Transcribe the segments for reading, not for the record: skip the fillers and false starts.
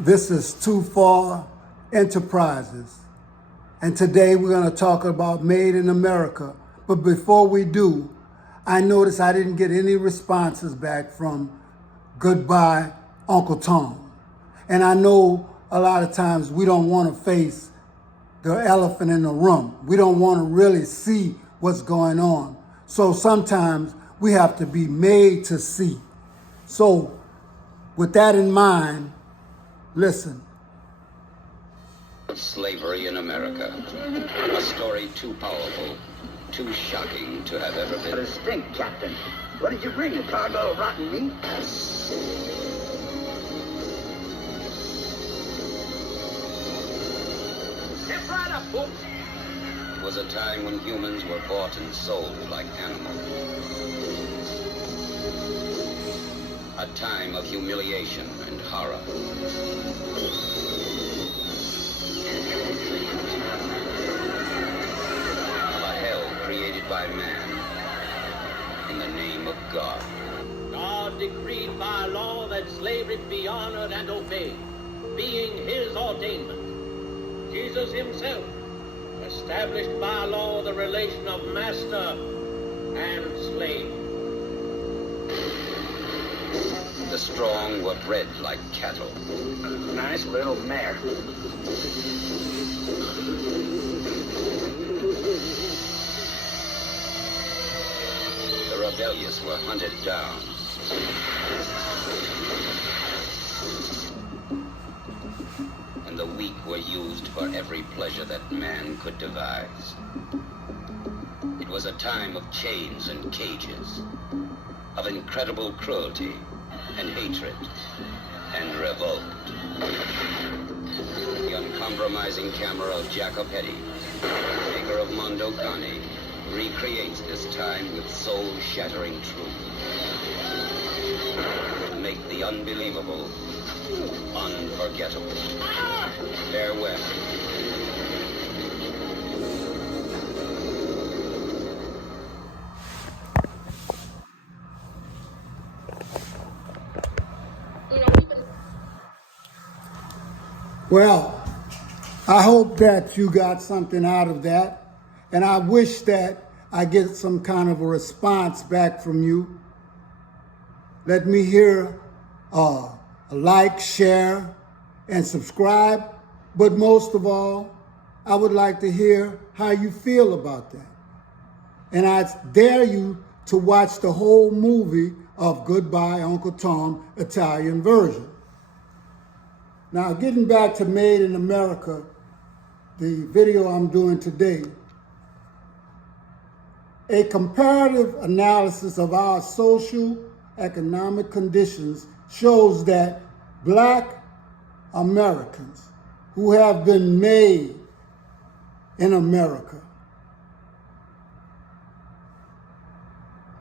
This is Too Far Enterprises, and today we're going to talk about Made in America. But before we do, I noticed I didn't get any responses back from Goodbye Uncle Tom. And I know a lot of times we don't want to face the elephant in the room. We don't want to really see what's going on. So sometimes we have to be made to see. So with that in mind, listen. Slavery in America. A story too powerful, too shocking to have ever been. What a stink, Captain. What did you bring, a cargo of rotten meat? Step right up, folks. It was a time when humans were bought and sold like animals. A time of humiliation and horror. A hell created by man in the name of God. God decreed by law that slavery be honored and obeyed, being his ordainment. Jesus himself established by law the relation of master and slave. The strong were bred like cattle. Nice little mare. The rebellious were hunted down. And the weak were used for every pleasure that man could devise. It was a time of chains and cages, of incredible cruelty and hatred and revolt. The uncompromising camera of Jacob Petty, maker of Mondo Cane, recreates this time with soul-shattering truth. To make the unbelievable unforgettable. Farewell. Well, I hope that you got something out of that, and I wish that I get some kind of a response back from you. Let me hear a like, share, and subscribe, but most of all, I would like to hear how you feel about that. And I dare you to watch the whole movie of Goodbye Uncle Tom, Italian version. Now, getting back to Made in America, the video I'm doing today, a comparative analysis of our social economic conditions shows that Black Americans who have been made in America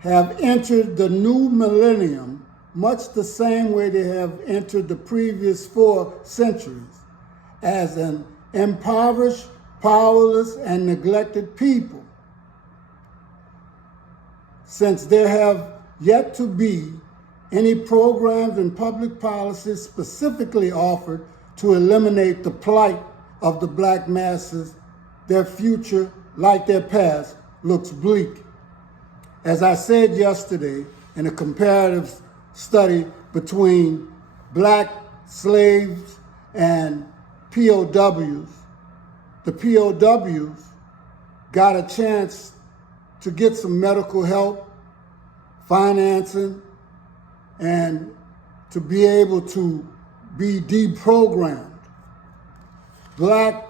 have entered the new millennium much the same way they have entered the previous 4 centuries, as an impoverished, powerless, and neglected people, since there have yet to be any programs and public policies specifically offered to eliminate the plight of the Black masses. Their future, like their past, looks bleak. As I said yesterday in a comparative study between Black slaves and POWs, the POWs got a chance to get some medical help, financing, and to be able to be deprogrammed. Black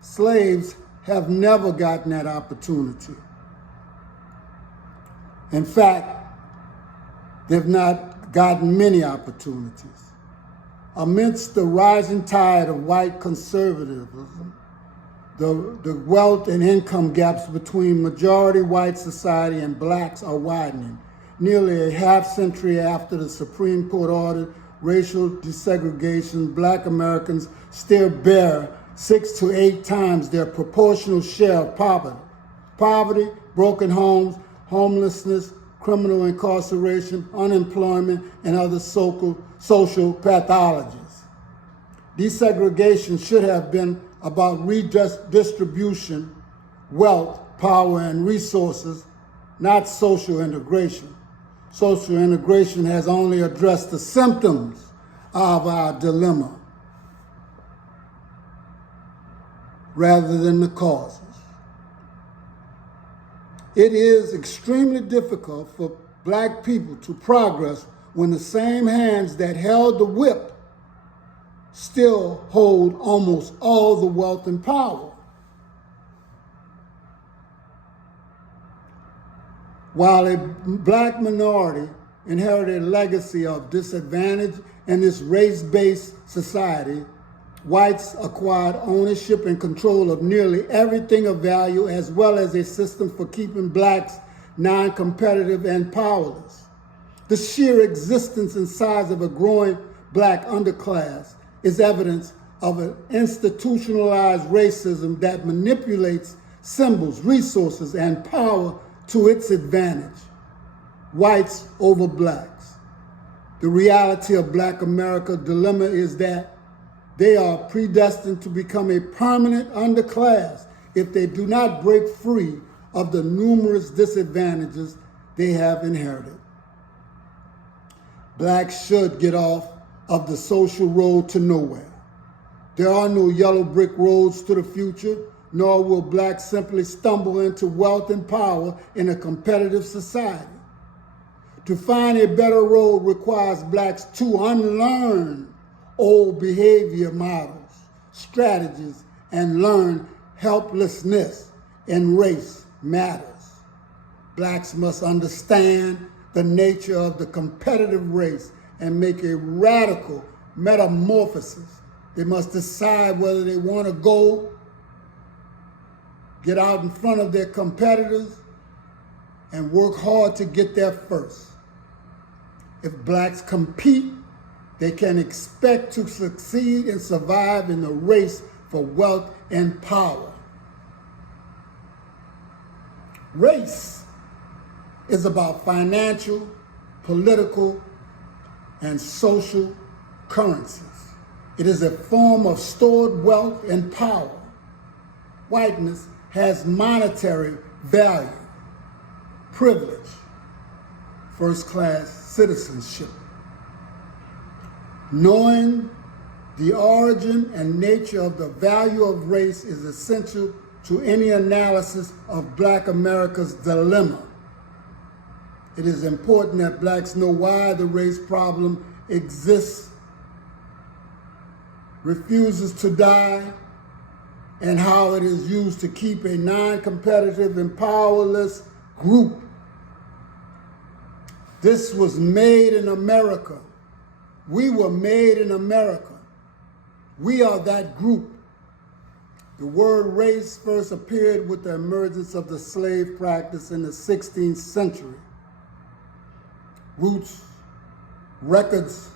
slaves have never gotten that opportunity. In fact, they've not gotten many opportunities. Amidst the rising tide of white conservatism, the wealth and income gaps between majority white society and Blacks are widening. Nearly a half-century after the Supreme Court ordered racial desegregation, Black Americans still bear 6 to 8 times their proportional share of poverty. Poverty, broken homes, homelessness, criminal incarceration, unemployment, and other social pathologies. Desegregation should have been about redistribution, wealth, power, and resources, not social integration. Social integration has only addressed the symptoms of our dilemma rather than the causes. It is extremely difficult for black people to progress when the same hands that held the whip still hold almost all the wealth and power. While a black minority inherited a legacy of disadvantage in this race-based society, whites acquired ownership and control of nearly everything of value, as well as a system for keeping blacks non-competitive and powerless. The sheer existence and size of a growing black underclass is evidence of an institutionalized racism that manipulates symbols, resources, and power to its advantage. Whites over blacks. The reality of Black America's dilemma is that they are predestined to become a permanent underclass if they do not break free of the numerous disadvantages they have inherited. Blacks should get off of the social road to nowhere. There are no yellow brick roads to the future, nor will blacks simply stumble into wealth and power in a competitive society. To find a better road requires blacks to unlearn old behavior models, strategies, and learn helplessness in race matters. Blacks must understand the nature of the competitive race and make a radical metamorphosis. They must decide whether they want to get out in front of their competitors and work hard to get there first. If blacks compete, they can expect to succeed and survive in the race for wealth and power. Race is about financial, political, and social currencies. It is a form of stored wealth and power. Whiteness has monetary value, privilege, first-class citizenship. Knowing the origin and nature of the value of race is essential to any analysis of Black America's dilemma. It is important that blacks know why the race problem exists, refuses to die, and how it is used to keep a non-competitive and powerless group. This was made in America. We were made in America. We are that group. The word race first appeared with the emergence of the slave practice in the 16th century. Roots records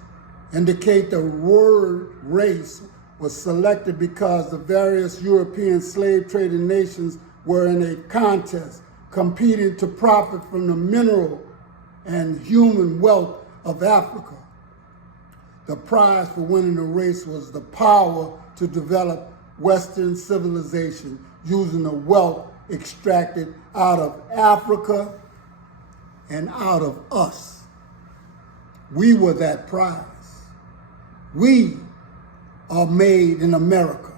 indicate the word race was selected because the various European slave trading nations were in a contest, competing to profit from the mineral and human wealth of Africa. The prize for winning the race was the power to develop Western civilization using the wealth extracted out of Africa and out of us. We were that prize. We are made in America.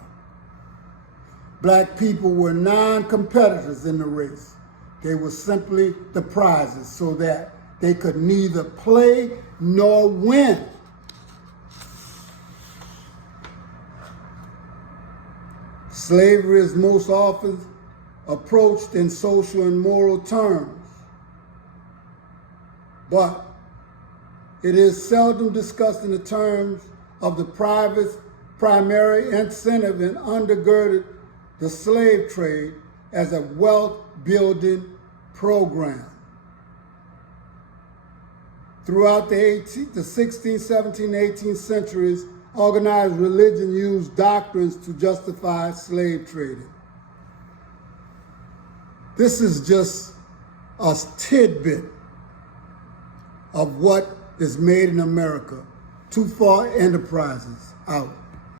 Black people were non-competitors in the race. They were simply the prizes so that they could neither play nor win. Slavery is most often approached in social and moral terms, but it is seldom discussed in the terms of the primary incentive and undergirded the slave trade as a wealth-building program. Throughout the 16th, 17th, 18th centuries, organized religion used doctrines to justify slave trading. This is just a tidbit of what is made in America. Too far enterprises out.